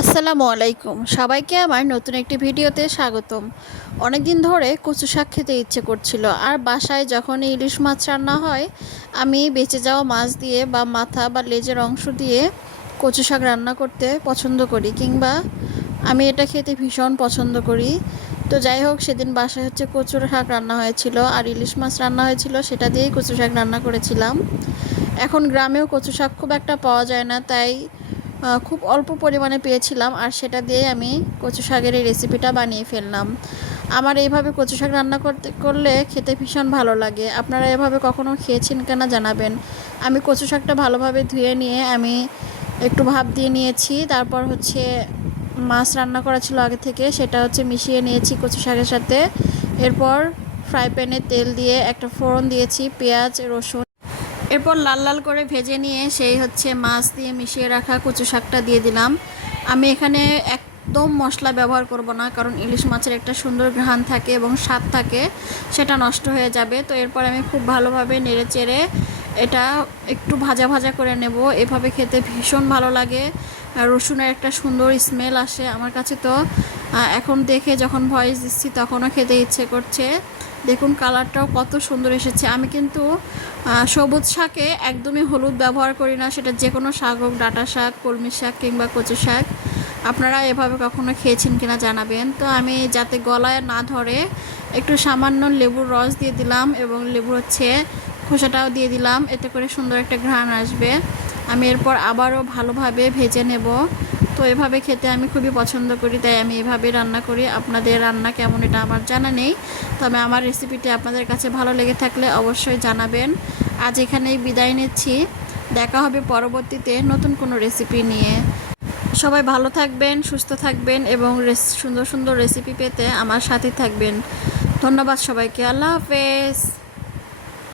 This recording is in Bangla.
আসসালামু আলাইকুম, সবাইকে আমার নতুন একটি ভিডিওতে স্বাগতম। অনেক দিন ধরে কচু শাক খেতে ইচ্ছে করছিল, আর বাসায় যখন ইলিশ মাছ রান্না হয় আমি বেঁচে যাওয়া মাছ দিয়ে বা মাথা বা লেজের অংশ দিয়ে কচু শাক রান্না করতে পছন্দ করি, কিংবা আমি এটা খেতে ভীষণ পছন্দ করি। তো যাই হোক, সেদিন বাসায় কচুর শাক রান্না হয়েছিল আর ইলিশ মাছ রান্না হয়েছিল, সেটা দিয়েই কচু শাক রান্না করেছিলাম। এখন গ্রামেও কচু শাক খুব একটা পাওয়া যায় না, তাই খুব অল্প পরিমাণে পেয়েছিলাম, আর সেটা দিয়ে আমি কচু শাকের এই রেসিপিটা বানিয়ে ফেললাম। আমার এইভাবে কচু শাক রান্না করলে খেতে ভীষণ ভালো লাগে। আপনারা এভাবে কখনো খেয়েছেন কিনা জানাবেন। আমি কচু শাকটা ভালোভাবে ধুয়ে নিয়ে আমি একটু ভাপ দিয়ে নিয়েছি, তারপর মাছ রান্না করা ছিল আগে থেকে, সেটা মিশিয়ে নিয়েছি কচু শাকের সাথে। এরপর ফ্রাই প্যানে তেল দিয়ে একটা ফোড়ন দিয়েছি, পেঁয়াজ রসুন। এরপর লাল লাল করে ভেজে নিয়ে মাছ দিয়ে মিশিয়ে রাখা কচু শাকটা দিয়ে দিলাম। আমি এখানে একদম মশলা ব্যবহার করব না, কারণ ইলিশ মাছের একটা সুন্দর ঘ্রাণ থাকে এবং স্বাদ থাকে, সেটা নষ্ট হয়ে যাবে। তো এরপর আমি খুব ভালোভাবে নেড়ে চেড়ে এটা একটু ভাজা ভাজা করে নেব। এভাবে খেতে ভীষণ ভালো লাগে, রসুনের একটা সুন্দর স্মেল আসে আমার কাছে। তো এখন দেখে যখন ভয়েস দিচ্ছি তখনও খেতে ইচ্ছে করছে। দেখুন কালারটাও কত সুন্দর এসেছে। আমি কিন্তু সবুজ শাকে একদমই হলুদ ব্যবহার করি না, সেটা যে কোনো শাক হোক, ডাঁটা শাক, কলমি শাক কিংবা কচু শাক। আপনারা এভাবে কখনো খেয়েছেন কিনা জানাবেন। তো আমি যাতে গলায় না ধরে একটু সামান্য লেবুর রস দিয়ে দিলাম, এবং লেবুর খোসাটাও দিয়ে দিলাম, এতে করে সুন্দর একটা ঘ্রাণ আসবে। আমি এরপর আবারও ভালোভাবে ভেজে নেব। তো এভাবে খেতে আমি খুবই পছন্দ করি, তাই আমি এভাবে রান্না করি। আপনাদের রান্না কেমন এটা আমার জানা নেই, তবে আমার রেসিপিটি আপনাদের কাছে ভালো লেগে থাকলে অবশ্যই জানাবেন। আজ এখানেই বিদায় নিচ্ছি, দেখা হবে পরবর্তীতে নতুন কোনো রেসিপি নিয়ে। সবাই ভালো থাকবেন, সুস্থ থাকবেন, এবং সুন্দর সুন্দর রেসিপি পেতে আমার সাথে থাকবেন। ধন্যবাদ সবাইকে। আল্লাহ হাফেজ।